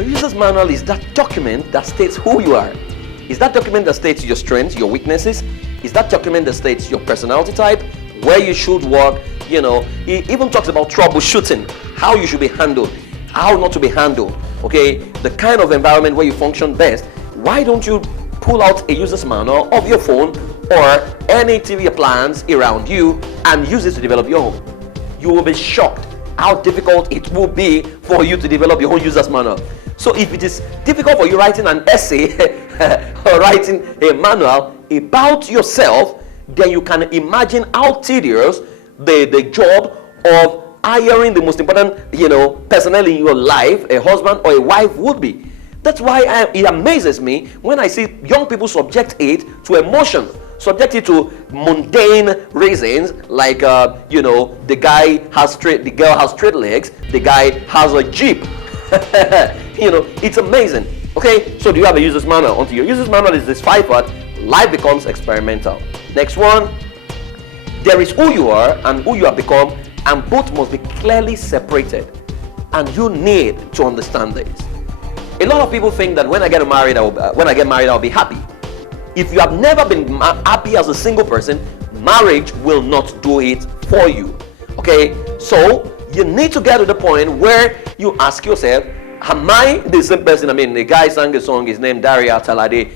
Your user's manual is that document that states who you are. Is that document that states your strengths, your weaknesses? Is that document that states your personality type, where you should work? It even talks about troubleshooting, how you should be handled, how not to be handled. Okay, the kind of environment where you function best. Why don't you pull out a user's manual of your phone or any TV appliance around you and use it to develop your own? You will be shocked how difficult it will be for you to develop your own user's manual. So if it is difficult for you writing an essay or writing a manual about yourself, then you can imagine how tedious the job of hiring the most important personnel in your life, a husband or a wife, would be. That's why it amazes me when I see young people subject it to emotion, subject it to mundane reasons, like the girl has straight legs, the guy has a jeep. It's amazing. Okay, so do you have a user's manual? Onto your user's manual is this 5-part. Life becomes experimental. Next one, there is who you are and who you have become, and both must be clearly separated. And you need to understand this. A lot of people think that when I get married, I'll be happy. If you have never been happy as a single person, marriage will not do it for you. Okay, so you need to get to the point where you ask yourself, am I the same person? The guy sang a song, his name Daria Talade,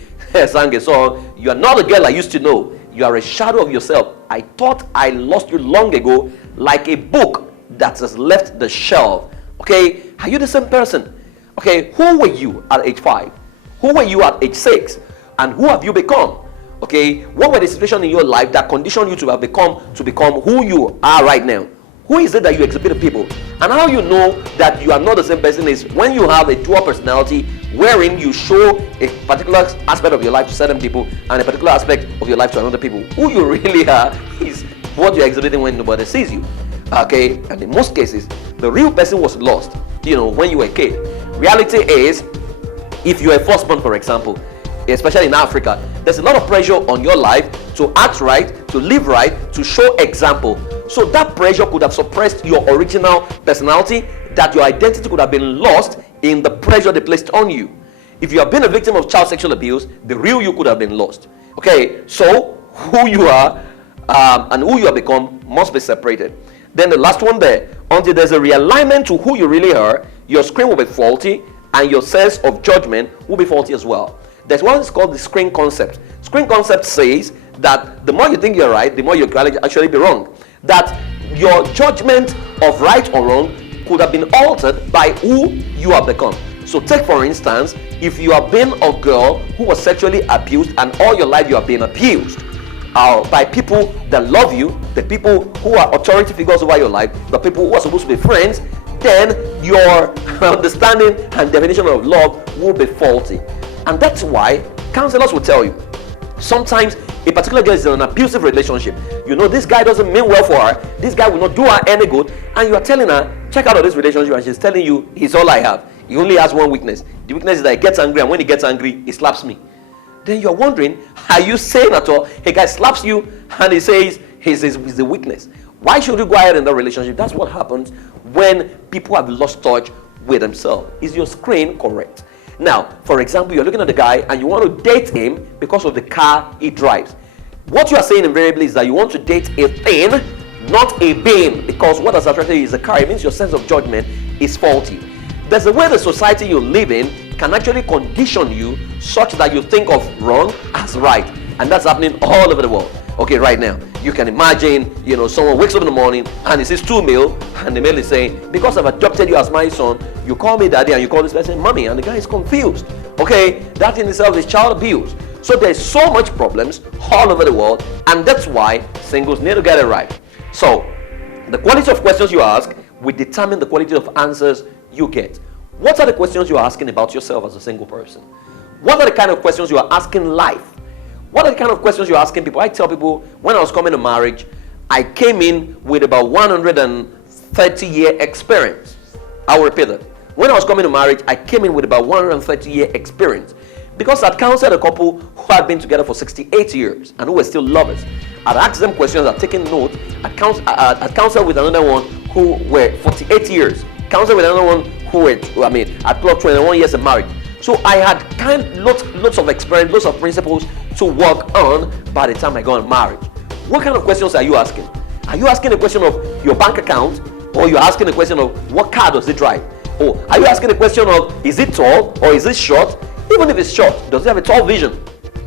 sang a song. You are not the girl I used to know. You are a shadow of yourself. I thought I lost you long ago, like a book that has left the shelf. Okay, are you the same person? Okay, who were you at age 5? Who were you at age 6? And who have you become? Okay, what were the situations in your life that conditioned you to become who you are right now? Who is it that you exhibit to people? And how you know that you are not the same person is when you have a dual personality, wherein you show a particular aspect of your life to certain people and a particular aspect of your life to another people. Who you really are is what you're exhibiting when nobody sees you. Okay, and in most cases, the real person was lost, when you were a kid. Reality is, if you're a firstborn, for example, especially in Africa, there's a lot of pressure on your life to act right, to live right, to show example. So that pressure could have suppressed your original personality, that your identity could have been lost in the pressure they placed on you. If you have been a victim of child sexual abuse, the real you could have been lost. Okay, so who you are and who you have become must be separated. Then the last one there, until there's a realignment to who you really are, your screen will be faulty and your sense of judgment will be faulty as well. There's what is called the screen concept. Screen concept says that the more you think you're right, the more you can actually be wrong. That your judgment of right or wrong could have been altered by who you have become. So take for instance, if you have been a girl who was sexually abused and all your life you have been abused by people that love you, the people who are authority figures over your life, the people who are supposed to be friends, then your understanding and definition of love will be faulty. And that's why counselors will tell you, sometimes a particular girl is in an abusive relationship. This guy doesn't mean well for her. This guy will not do her any good. And you are telling her, check out of this relationship, and she's telling you, he's all I have. He only has one weakness. The weakness is that he gets angry, and when he gets angry, he slaps me. Then you're wondering, are you saying at all, a guy slaps you and he says he's the weakness? Why should you go ahead in that relationship? That's what happens when people have lost touch with themselves. Is your screen correct? Now, for example, you're looking at the guy and you want to date him because of the car he drives. What you are saying invariably is that you want to date a thing, not a being, because what has attracted you is a car. It means your sense of judgment is faulty. There's a way the society you live in can actually condition you such that you think of wrong as right. And that's happening all over the world. Okay, right now, you can imagine, someone wakes up in the morning and he sees 2 male, and the male is saying, because I've adopted you as my son, you call me daddy and you call this person mommy, and the guy is confused. Okay, that in itself is child abuse. So there's so much problems all over the world, and that's why singles need to get it right. So the quality of questions you ask will determine the quality of answers you get. What are the questions you are asking about yourself as a single person? What are the kind of questions you are asking life? What are the kind of questions you're asking people? I tell people, when I was coming to marriage, I came in with about 130-year experience. I will repeat that. When I was coming to marriage, I came in with about 130-year experience. Because I'd counseled a couple who had been together for 68 years and who were still lovers. I'd asked them questions, I'd taken note. I'd counseled with another one who were 48 years. Counseled with another one at clock 21 years of marriage. So I had lots of experience, lots of principles to work on by the time I got married. What kind of questions are you asking? Are you asking a question of your bank account, or you're asking a question of what car does it drive? Or are you asking a question of is it tall or is it short? Even if it's short, does it have a tall vision?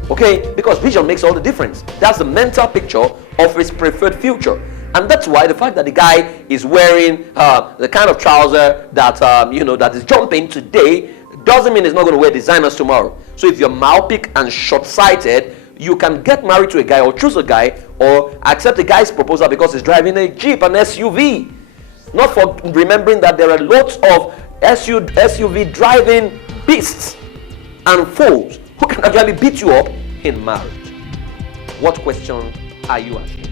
Okay, because vision makes all the difference. That's the mental picture of his preferred future. And that's why the fact that the guy is wearing the kind of trouser that that is jumping today doesn't mean he's not going to wear designers tomorrow. So if you're myopic and short-sighted, you can get married to a guy or choose a guy or accept a guy's proposal because he's driving a Jeep, an SUV. Not for remembering that there are lots of SUV driving beasts and foes who can actually beat you up in marriage. What question are you asking?